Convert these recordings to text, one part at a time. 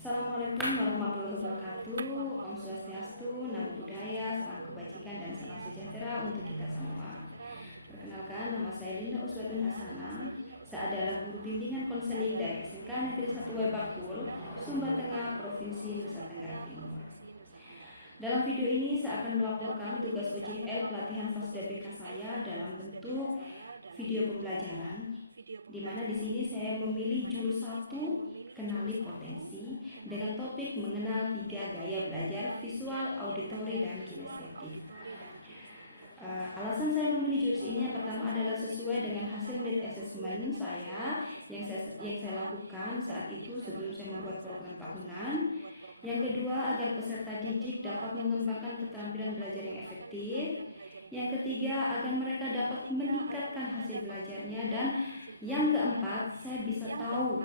Assalamualaikum warahmatullahi wabarakatuh. Om Swastiastu, Namo Buddhaya, salam kebajikan dan salam sejahtera untuk kita semua. Perkenalkan, nama saya Linda Uswatun Hasanah. Saya adalah guru bimbingan konseling dari SMK Negeri 1 Webakul, Sumba Tengah, Provinsi Nusa Tenggara Timur. Dalam video ini saya akan melaporkan tugas UJL pelatihan FASDA BK saya dalam bentuk video pembelajaran, di mana di sini saya memilih jurus 1, kenali potensi, dengan topik mengenal 3 gaya belajar visual, auditori, dan kinestetik. Alasan saya memilih jurus ini yang pertama adalah sesuai dengan hasil lead assessment saya yang saya lakukan saat itu sebelum saya membuat program tahunan. Yang kedua, agar peserta didik dapat mengembangkan keterampilan belajar yang efektif. Yang ketiga, agar mereka dapat meningkatkan hasil belajarnya. Dan yang keempat, saya bisa tahu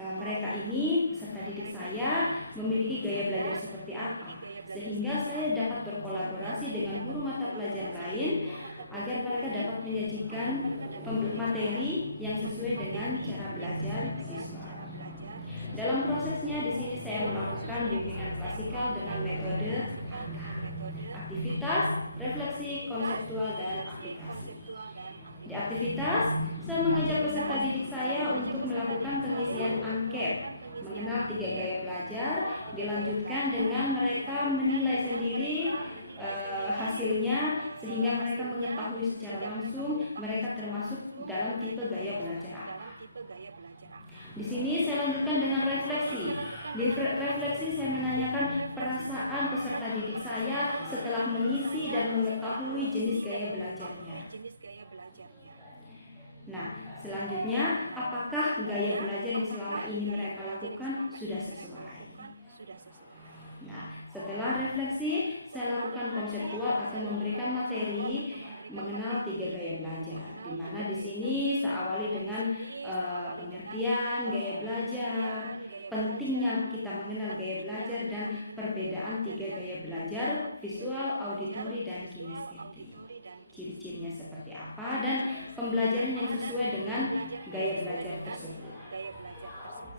mereka ini, peserta didik saya, memiliki gaya belajar seperti apa, sehingga saya dapat berkolaborasi dengan guru mata pelajaran lain agar mereka dapat menyajikan materi yang sesuai dengan cara belajar siswa. Dalam prosesnya di sini saya melakukan bimbingan klasikal dengan metode aktivitas, refleksi, konseptual, dan aplikasi. Di aktivitas, saya mengajak peserta didik saya untuk melakukan pengisian angket mengenal 3 gaya belajar, dilanjutkan dengan mereka menilai sendiri hasilnya sehingga mereka mengetahui secara langsung mereka termasuk dalam tipe gaya belajar apa. Di sini saya lanjutkan dengan refleksi. Di refleksi saya menanyakan perasaan peserta didik saya setelah mengisi dan mengetahui jenis gaya belajarnya. Nah, selanjutnya, apakah gaya belajar yang selama ini mereka lakukan sudah sesuai? Nah, setelah refleksi, saya lakukan konseptual atau memberikan materi mengenal 3 gaya belajar. Di mana di sini saya awali dengan pengertian gaya belajar, pentingnya kita mengenal gaya belajar, dan perbedaan 3 gaya belajar visual, auditori, dan kinestetik. Ciri-cirinya seperti apa dan pembelajaran yang sesuai dengan gaya belajar tersebut.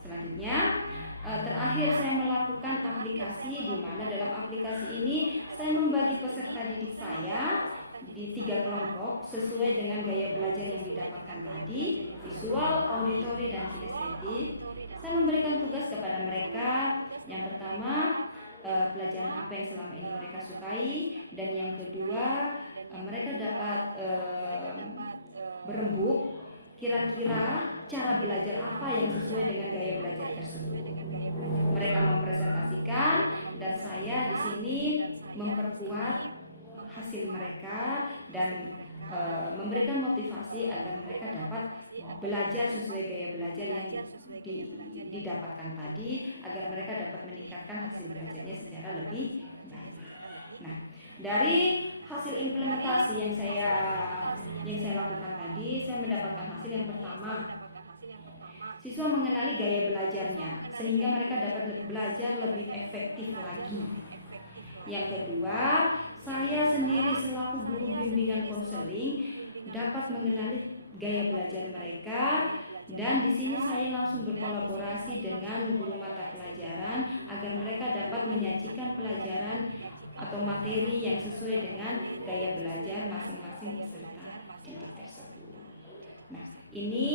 Selanjutnya, terakhir saya melakukan aplikasi, di mana dalam aplikasi ini saya membagi peserta didik saya di 3 kelompok sesuai dengan gaya belajar yang didapatkan tadi, visual, auditori, dan kinestetik. Saya memberikan tugas kepada mereka. Yang pertama, pelajaran apa yang selama ini mereka sukai, dan yang kedua, mereka dapat berembuk kira-kira cara belajar apa yang sesuai dengan gaya belajar tersebut. Mereka mempresentasikan dan saya di sini memperkuat hasil mereka dan memberikan motivasi agar mereka dapat belajar sesuai gaya belajar yang didapatkan tadi, agar mereka dapat meningkatkan hasil belajarnya secara lebih baik. Nah, dari hasil implementasi yang saya lakukan tadi, saya mendapatkan hasil yang pertama, siswa mengenali gaya belajarnya sehingga mereka dapat belajar lebih efektif lagi. Yang kedua, saya sendiri selaku guru bimbingan konseling dapat mengenali gaya belajar mereka, dan di sini saya langsung berkolaborasi dengan guru mata pelajaran agar mereka dapat menyajikan pelajaran atau materi yang sesuai dengan gaya belajar masing-masing peserta didik tersebut. Nah, ini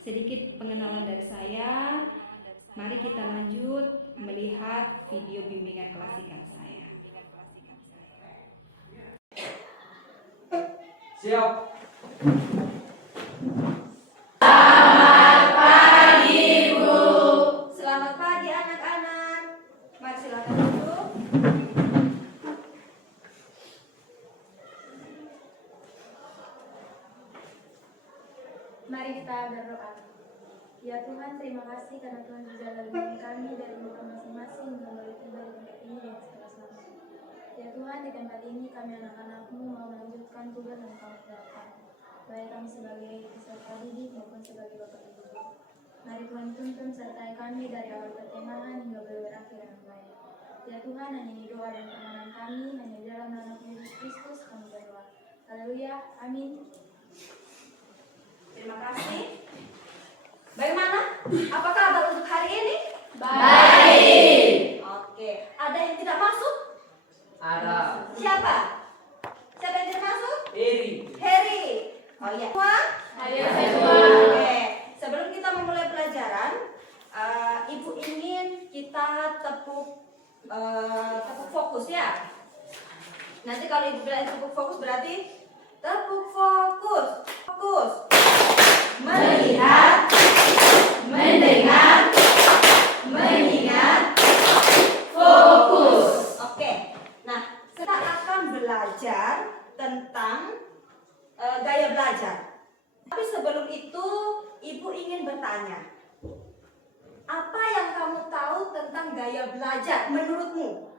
sedikit pengenalan dari saya. Mari kita lanjut melihat video bimbingan klasikal saya. Siap. Selamat pagi, Bu. Selamat pagi, anak-anak. Mari silakan duduk. Mari kita berdoa. Ya Tuhan, terima kasih karena Tuhan menjaga kami dari luka masing-masing kembali tiba di tempat ini dengan selamat. Ya Tuhan, di tempat ini kami anak-anak-Mu mau melanjutkan tugas yang Kau berikan, baik kami sebagai peserta didik maupun sebagai bapak ibu. Mari Tuhan tuntun sertai kami dari awal pertengahan hingga berakhir dengan baik. Ya Tuhan, hanya ini doa dan permohonan kami, hanya dalam nama Yesus Kristus kami berdoa. Haleluya, amin. Terima kasih. Bagaimana? Apa kabar untuk hari ini? Baik. Oh iya. Semua? Ayo semua. Oke. Sebelum kita memulai pelajaran, Ibu ingin kita tepuk fokus ya. Nanti kalau Ibu bilang tepuk fokus berarti tepuk fokus. Fokus. Melihat, mendengar, mengingat, fokus. Oke. Nah, kita akan belajar tentang gaya belajar. Tapi sebelum itu, Ibu ingin bertanya, apa yang kamu tahu tentang gaya belajar menurutmu?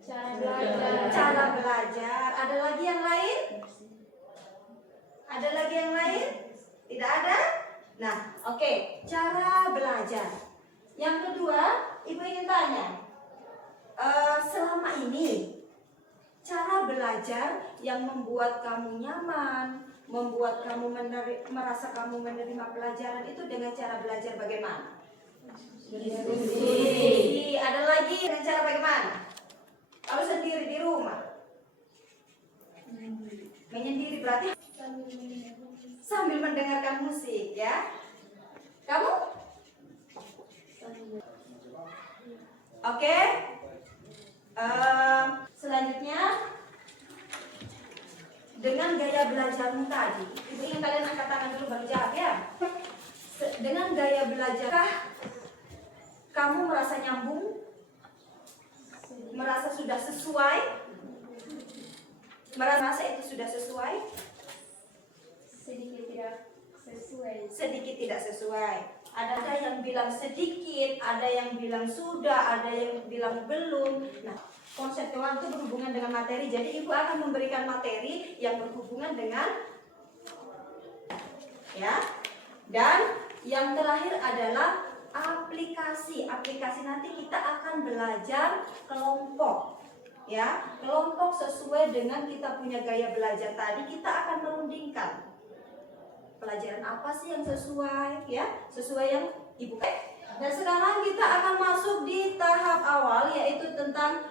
Cara belajar. Cara belajar. Ada lagi yang lain? Ada lagi yang lain? Tidak ada? Nah, oke. Cara belajar. Yang kedua, Ibu ingin tanya, selama ini cara belajar yang membuat kamu nyaman, membuat kamu merasa kamu menerima pelajaran itu dengan cara belajar bagaimana? Diskusi. Ada lagi dengan cara bagaimana? Kalau sendiri di rumah, menyendiri berarti sambil mendengarkan musik ya. Kamu? Oke. Selanjutnya dengan gaya belajarmu tadi, Ibu ingin kalian angkat tangan dulu baru jawab ya. Dengan gaya belajarkah kamu merasa nyambung? Merasa sudah sesuai? Merasa itu sudah sesuai? Sedikit tidak sesuai. Sedikit tidak sesuai. Ada yang bilang sedikit, ada yang bilang sudah, ada yang bilang belum. Nah, konseptual itu berhubungan dengan materi. Jadi Ibu akan memberikan materi yang berhubungan dengan ya. Dan yang terakhir adalah aplikasi. Aplikasi nanti kita akan belajar kelompok. Ya, kelompok sesuai dengan kita punya gaya belajar tadi, kita akan merundingkan. Pelajaran apa sih yang sesuai ya? Sesuai yang Ibu. Dan sekarang kita akan masuk di tahap awal yaitu tentang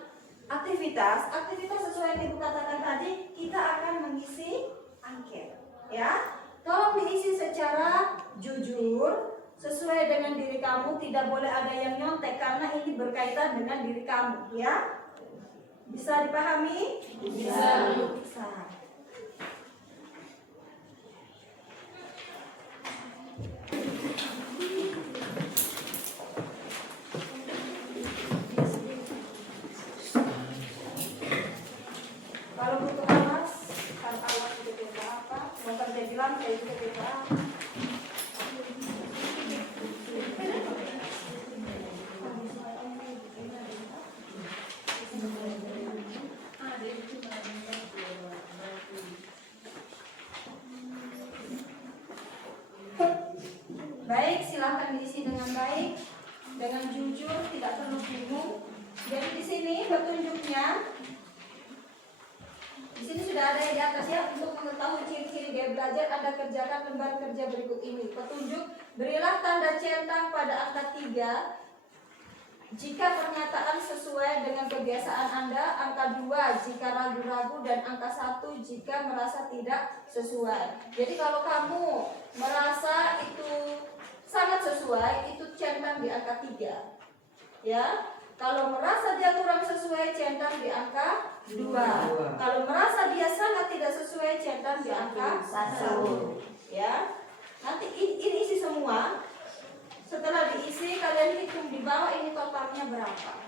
aktivitas. Aktivitas sesuai yang Ibu katakan tadi, kita akan mengisi angket ya. Tolong diisi secara jujur, sesuai dengan diri kamu, tidak boleh ada yang nyontek karena ini berkaitan dengan diri kamu ya. Bisa dipahami? Bisa. Kalau butuh panas, kan awas juga tidak apa. Mau kerja di lantai juga tidak apa. Baik, silahkan diisi dengan baik, dengan jujur, tidak perlu bingung. Jadi di sini petunjuknya, di sini sudah ada di atas ya. Untuk mengetahui ciri-ciri gaya belajar, Anda kerjakan lembar kerja berikut ini. Petunjuk, berilah tanda centang pada angka 3 jika pernyataan sesuai dengan kebiasaan Anda, angka 2 jika ragu-ragu, dan angka 1 jika merasa tidak sesuai. Jadi kalau kamu merasa itu sangat sesuai, itu centang di angka 3 ya. Kalau merasa dia kurang sesuai, centang di angka 2. Kalau merasa dia sangat tidak sesuai, centang di angka 1 ya. Nanti ini isi semua. Setelah diisi, kalian hitung di bawah ini totalnya berapa.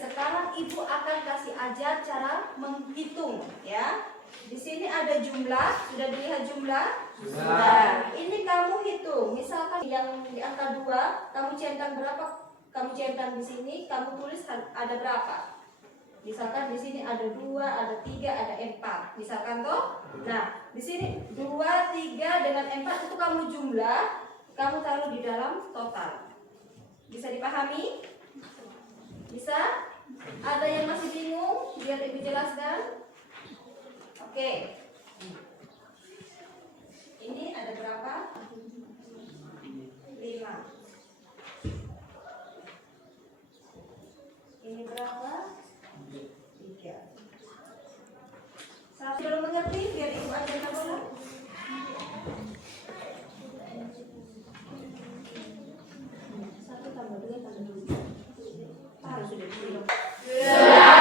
Sekarang ibu akan kasih ajar cara menghitung ya. Di sini ada jumlah, sudah dilihat jumlah? Sudah. Ini kamu hitung. Misalkan yang di angka 2, kamu centang berapa? Kamu centang di sini, kamu tulis ada berapa? Misalkan di sini ada 2, ada 3, ada 4. Misalkan toh? Nah, di sini 2, 3 dengan 4 itu kamu jumlah, kamu taruh di dalam total. Bisa dipahami? Bisa? Ada yang masih bingung? Biar ibu jelaskan. Oke. Ini ada berapa? 5. Ini berapa? 3. Saya belum mengerti, biar ibu ajarkan dulu. Satu tambah 2 tambah 3.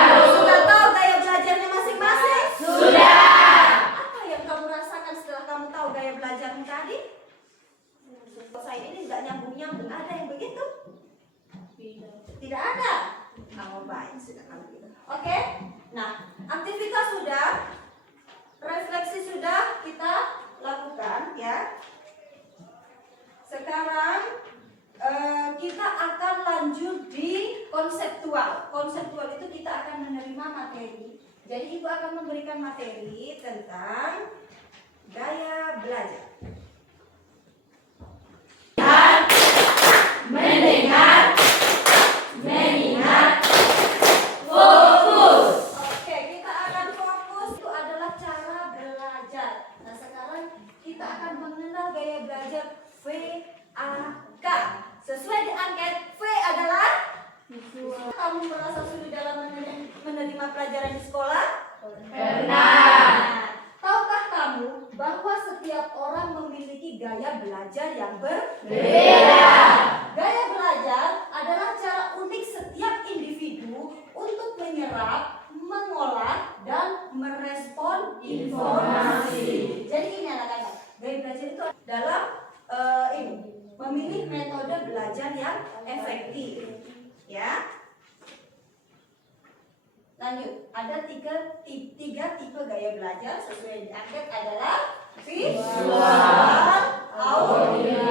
Sudah tahu gaya belajarnya masing-masing? Sudah. Apa yang kamu rasakan setelah kamu tahu gaya belajarmu tadi? Saya ini nggak nyambung-nyambung. Ada yang begitu? Tidak ada. Kamu baik sudah kalau gitu. Oke. Nah, aktivitas sudah, refleksi sudah kita lakukan ya. Sekarang kita akan lanjut di konseptual. Konseptual itu kita akan menerima materi. Jadi ibu akan memberikan materi tentang gaya belajar. Mendengar, mengingat, fokus. Oke, kita akan fokus. Itu adalah cara belajar. Nah, sekarang kita akan mengenal gaya belajar VAK. Sesuai di angket, V adalah visual. Kamu merasa sulit dalam menerima pelajaran di sekolah? Pernah. Tahukah kamu bahwa setiap orang memiliki gaya belajar yang Berbeda. Gaya belajar adalah cara unik setiap individu untuk menyerap, mengolah, dan merespon informasi. Jadi ini anak-anak, gaya belajar itu dalam ini memilih metode belajar yang efektif, ya. Lanjut, ada tiga tipe gaya belajar sesuai di angket adalah visual, audio,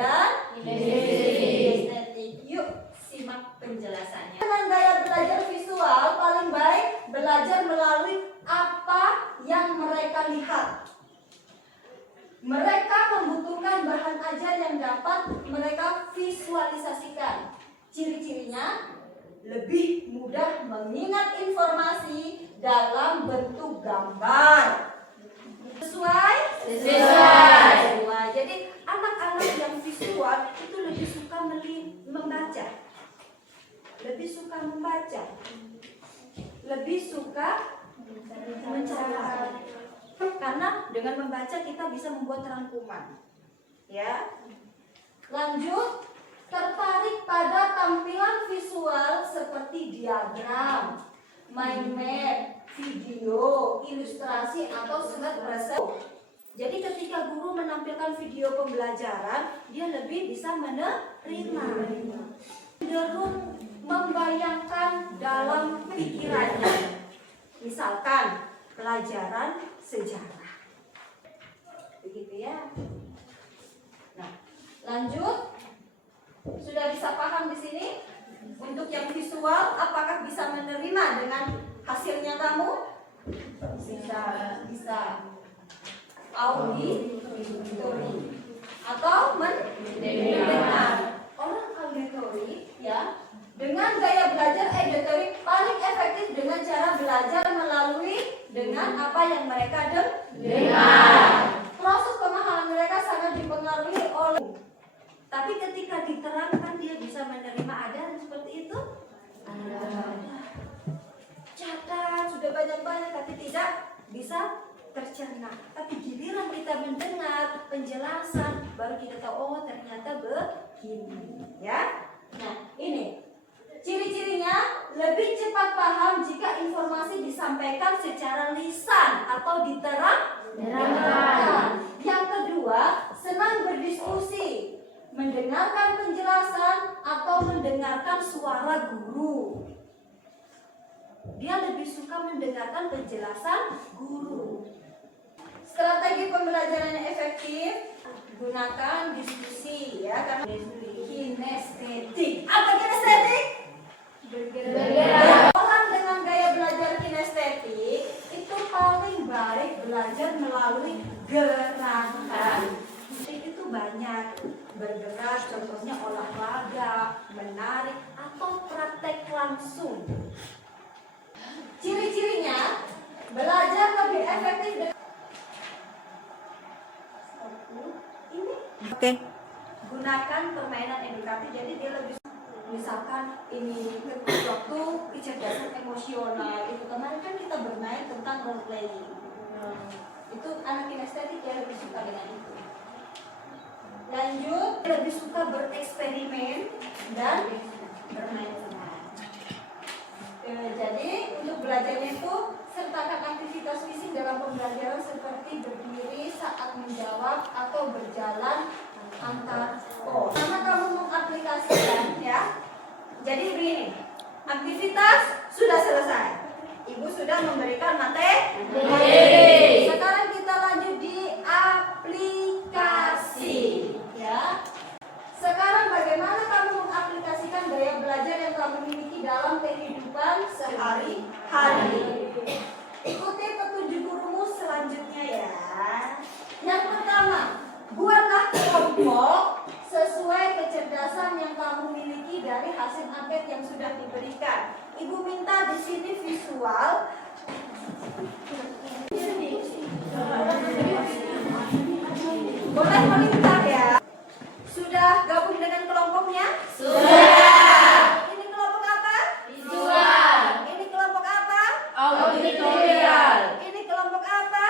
dan kinestetik. Yuk, simak penjelasannya. Dengan gaya belajar visual paling baik belajar melalui apa yang mereka lihat. Mereka membutuhkan bahan ajar yang dapat mereka visualisasikan. Ciri-cirinya lebih mudah mengingat informasi dalam bentuk gambar. Sesuai? Sesuai. Jadi anak-anak yang visual itu lebih suka membaca. Lebih suka membaca. Lebih suka mencatat. Karena dengan membaca kita bisa membuat rangkuman. Ya. Lanjut, tertarik pada tampilan visual seperti diagram, mind map, video, ilustrasi atau slide presentasi. Jadi ketika guru menampilkan video pembelajaran, dia lebih bisa menerima. Cenderung membayangkan dalam pikirannya. Misalkan pelajaran sejarah. Begitu ya. Nah, lanjut. Sudah bisa paham di sini? Untuk yang visual, apakah bisa menerima dengan hasilnya kamu? Bisa. Auditori atau mendengar. Orang auditori ya, dengan gaya belajar auditory paling efektif dengan cara belajar melalui dengan apa yang mereka dengar. Proses pemahaman mereka sangat dipengaruhi oleh. Tapi ketika diterangkan dia bisa menerima. Ada seperti itu? Ada. Catat, sudah banyak banyak tapi tidak bisa tercerna. Tapi giliran kita mendengar penjelasan, baru kita tahu, oh ternyata begini, ya. Nah, ini ciri-cirinya lebih cepat paham jika informasi disampaikan secara lisan atau diterangkan. Yang kedua, senang berdiskusi, mendengarkan penjelasan atau mendengarkan suara guru. Dia lebih suka mendengarkan penjelasan guru. Strategi pembelajaran yang efektif, gunakan diskusi ya, karena kinestetik. Apa kinestetik? Bergerak. Orang dengan gaya belajar kinestetik itu paling baik belajar melalui gerakan. Itu banyak bergerak, contohnya olahraga, menarik, atau praktek langsung. Ciri-cirinya belajar lebih efektif dengan Oke. gunakan permainan edukatif, jadi dia lebih, misalkan ini waktu kecerdasan emosional itu kemarin kan kita bermain tentang role playing. Itu anak kinestetik ya lebih suka dengan itu. Lanjut, lebih suka bereksperimen dan bermain senang. Jadi untuk belajarnya itu sertakan aktivitas fisik dalam pembelajaran seperti berdiri saat menjawab atau berjalan antar pos. Karena kamu mengaplikasikan ya. Jadi begini, aktivitas sudah selesai. Ibu sudah memberikan materi. Sekarang kita lanjut di aplikasi ya. Sekarang bagaimana kamu mengaplikasikan gaya belajar yang kamu miliki dalam kehidupan sehari-hari? Ikuti petunjuk gurumu selanjutnya ya. Yang pertama, buatlah kelompok sesuai kecerdasan yang kamu miliki dari hasil angket yang sudah diberikan. Ibu minta di sini visual. Boleh melintas ya. Sudah gabung dengan kelompoknya? Sudah. Ini kelompok apa? Visual. Ini kelompok apa? Auditorial. Ini kelompok apa?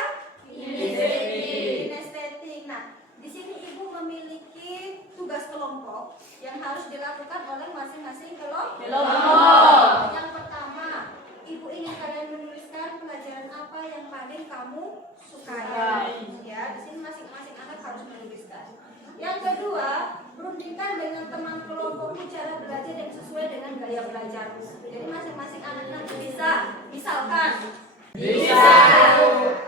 Kinestetik. Kinestetik. Nah, di sini ibu memiliki tugas kelompok yang harus dilakukan oleh masing-masing kelompok. Yang pertama, ibu ingin kalian menuliskan pelajaran apa yang paling kamu sukai. Ya, di sini masing-masing anak harus menuliskan. Yang kedua, rundingkan dengan teman kelompokmu cara belajar yang sesuai dengan gaya belajarmu. Jadi masing-masing anak nanti bisa, misalkan. Bisa.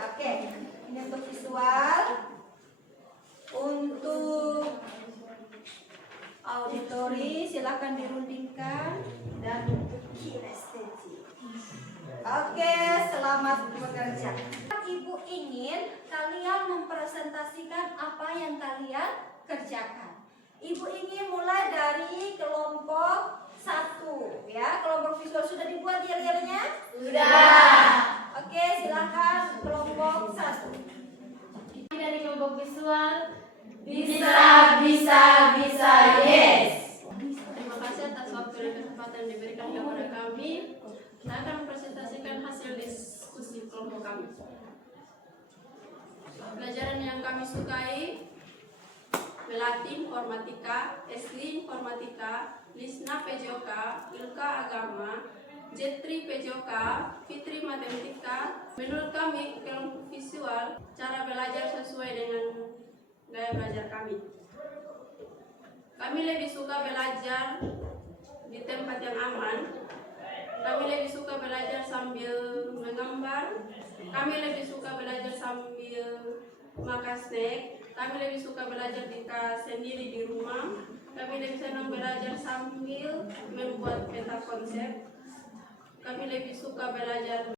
Oke, ini untuk visual. Untuk auditori silakan dirundingkan, dan untuk kinestetik. Oke, selamat bekerja. Ibu ingin kalian mempresentasikan apa yang kalian kerjakan. Ibu ingin mulai dari kelompok 1 ya. Kelompok visual sudah dibuat yel-yelnya? Sudah. Oke, silakan kelompok 1. Dari kelompok visual. Bisa, yes. Terima kasih atas waktu dan kesempatan yang diberikan kepada kami. Saya akan mempresentasikan hasil diskusi kelompok kami. Pelajaran yang kami sukai: Melati Informatika, Esli Informatika, Lisna PJOK, Ilka Agama, Jetri PJOK, Fitri Matematika. Menurut kami, kelompok visual, cara belajar sesuai dengan gaya belajar kami. Kami lebih suka belajar di tempat yang aman. Kami lebih suka belajar sambil menggambar. Kami lebih suka belajar sambil makan snack. Kami lebih suka belajar sendiri di rumah. Kami lebih senang belajar sambil membuat peta konsep. Kami lebih suka belajar